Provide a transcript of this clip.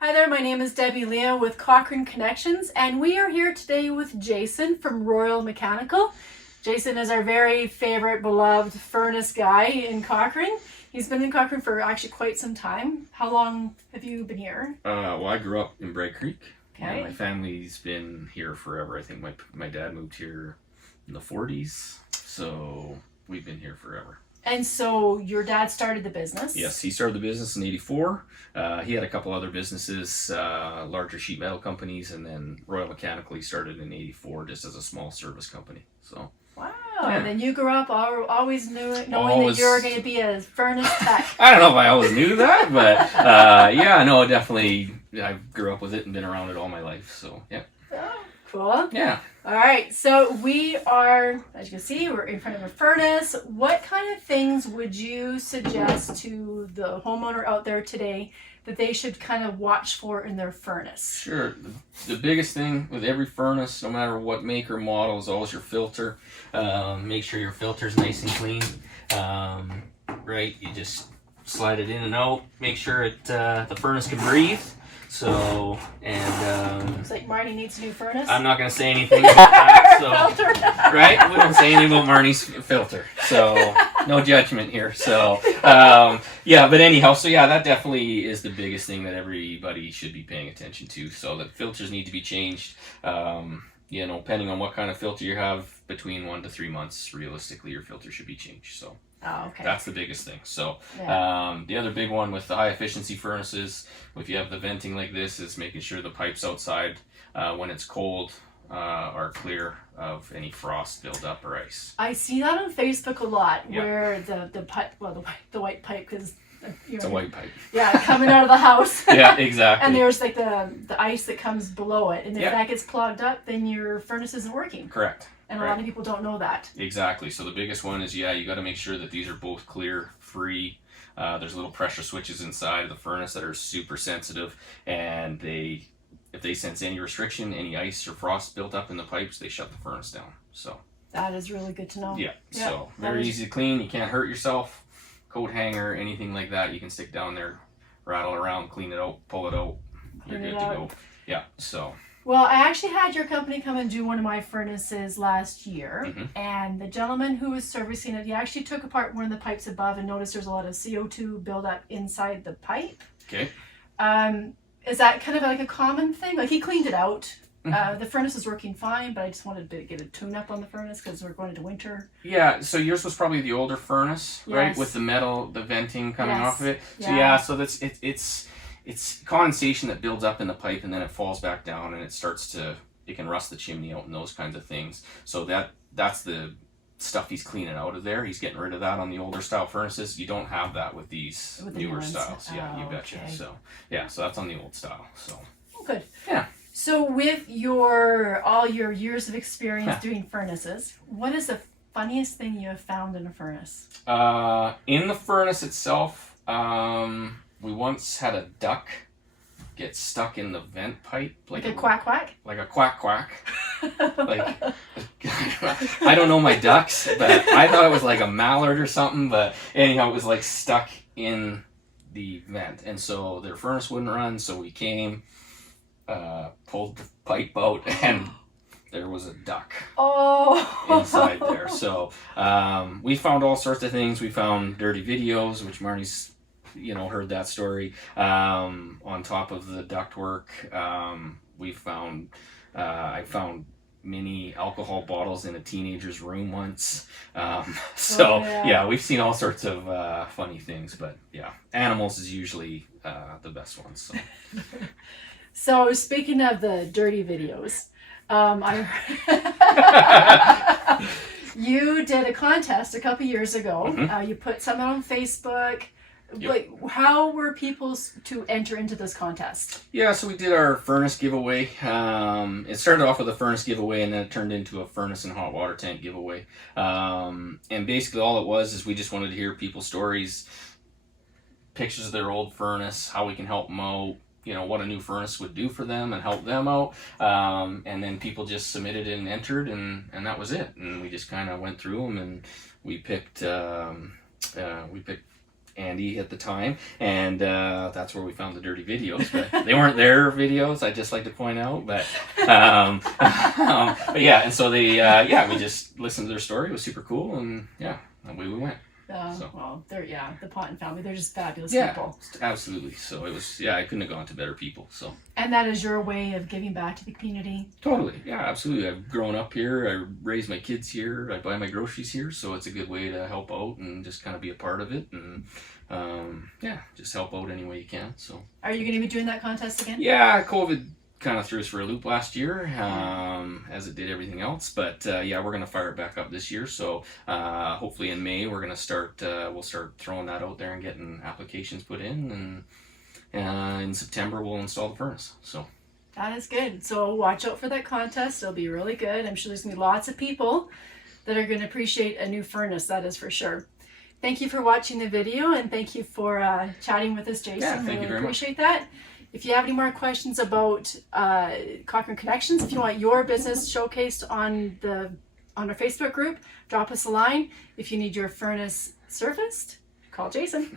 Hi there, my name is Debbie Leah with Cochrane Connections, and we are here today with Jason from Royal Mechanical. Jason is our very favorite, beloved furnace guy in Cochrane. He's been in Cochrane for actually quite some time. How long have you been here? Well, I grew up in Bright Creek. Okay. My family's been here forever. I think my dad moved here in the 40s, so we've been here forever. And so your dad started the business? Yes, he started the business in '84. He had a couple other businesses, larger sheet metal companies, and then Royal Mechanical he started in '84 just as a small service company. So. Wow, Yeah. And then you grew up always knowing Always. that you were going to be a furnace tech. I don't know if I always knew that, but yeah, no, definitely I grew up with it and been around it all my life, so yeah. Oh, cool. Yeah. All right, so we are, as you can see, we're in front of a furnace. What kind of things would you suggest to the homeowner out there today that they should kind of watch for in their furnace? Sure. The biggest thing with every furnace, no matter what make or model, is always your filter. Make sure your filter's nice and clean. Right, you just slide it in and out. Make sure the furnace can breathe. So, and Looks like Marty needs a new furnace. I'm not going to say anything about that. So, Filter. right? We don't say anything about Marnie's filter. So, no judgment here. So, yeah, but anyhow, so yeah, that definitely is the biggest thing that everybody should be paying attention to. So, the filters need to be changed. Depending on what kind of filter you have, between 1 to 3 months, realistically, your filter should be changed. So, Oh, okay. that's the biggest thing. So, Yeah. the other big one with the high efficiency furnaces, if you have the venting like this, is making sure the pipes outside, when it's cold, are clear of any frost buildup or ice. I see that on Facebook a lot, Yeah. where the pipe, well, the white pipe, because It's a white pipe. Yeah, coming out of the house. Yeah, exactly. And there's like the ice that comes below it, and if Yeah. that gets clogged up, then your furnace isn't working. Correct. And a lot of people don't know that. Exactly. So the biggest one is, you got to make sure that these are both clear, free. There's little pressure switches inside of the furnace that are super sensitive, and if they sense any restriction, any ice or frost built up in the pipes, they shut the furnace down. So That is really good to know. yeah. Yeah, So that very is- easy to clean. You can't hurt yourself. Coat hanger, anything like that, you can stick down there, rattle around, clean it out, pull it out. You're Clean it good to out. go. Yeah. So. Well, I actually had your company come and do one of my furnaces last year, Mhm. and the gentleman who was servicing it, he actually took apart one of the pipes above and noticed there's a lot of CO2 buildup inside the pipe. Okay. Is that kind of like a common thing? Like, he cleaned it out. Mhm. The furnace is working fine, but I just wanted to get a tune-up on the furnace because we're going into winter. Yeah, so yours was probably the older furnace, right? Yes. With the metal, the venting coming Yes. off of it. So Yeah. yeah, so that's it's condensation that builds up in the pipe and then it falls back down and it can rust the chimney out and those kinds of things. So that's the stuff he's cleaning out of there. He's getting rid of that on the older style furnaces. You don't have that with these With the newer new ones. styles. Yeah, Oh, you betcha. okay. So yeah, so that's on the old style. So Oh, good. Yeah. So with all your years of experience Yeah. doing furnaces, what is the funniest thing you have found in a furnace? in the furnace itself, we once had a duck get stuck in the vent pipe, Like a quack quack? like a quack quack. Like, I don't know my ducks, but I thought it was like a mallard or something. But anyhow, it was like stuck in the vent, and so their furnace wouldn't run. So we came, pulled the pipe out, and there was a duck Oh. inside there. So we found all sorts of things. We found dirty videos, which Marnie's heard that story. On top of the ductwork, we found I found mini alcohol bottles in a teenager's room once. So Oh, yeah. yeah, we've seen all sorts of funny things, but yeah, animals is usually the best ones. So. So speaking of the dirty videos, you did a contest a couple years ago. Mhm. You put something on Facebook. Yep. Like, how were people to enter into this contest? Yeah, so we did our furnace giveaway. It started off with a furnace giveaway, and then it turned into a furnace and hot water tank giveaway. And basically all it was is we just wanted to hear people's stories, pictures of their old furnace, how we can help them out, what a new furnace would do for them and help them out. And then people just submitted and entered, and that was it. And we just kind of went through them, and we picked Andy at the time, and that's where we found the dirty videos. But they weren't their videos, I just like to point out. But but yeah, and so they we just listened to their story. It was super cool, and yeah, that way we went. Well, they're the Ponton family. They're just fabulous Yeah, people. absolutely. So it was I couldn't have gone to better people. So. And that is your way of giving back to the community. Totally, yeah, absolutely. I've grown up here. I raised my kids here. I buy my groceries here, so it's a good way to help out and just kind of be a part of it, and just help out any way you can. So. Are you going to be doing that contest again? Yeah, COVID kind of threw us for a loop last year, as it did everything else. But we're going to fire it back up this year. So hopefully in May we're going to start. We'll start throwing that out there and getting applications put in, and in September we'll install the furnace. So. That is good. So watch out for that contest. It'll be really good. I'm sure there's going to be lots of people that are going to appreciate a new furnace. That is for sure. Thank you for watching the video, and thank you for chatting with us, Jason. Yeah, thank you very appreciate that. If you have any more questions about Cochrane Connections, if you want your business showcased on our Facebook group, drop us a line. If you need your furnace serviced, call Jason.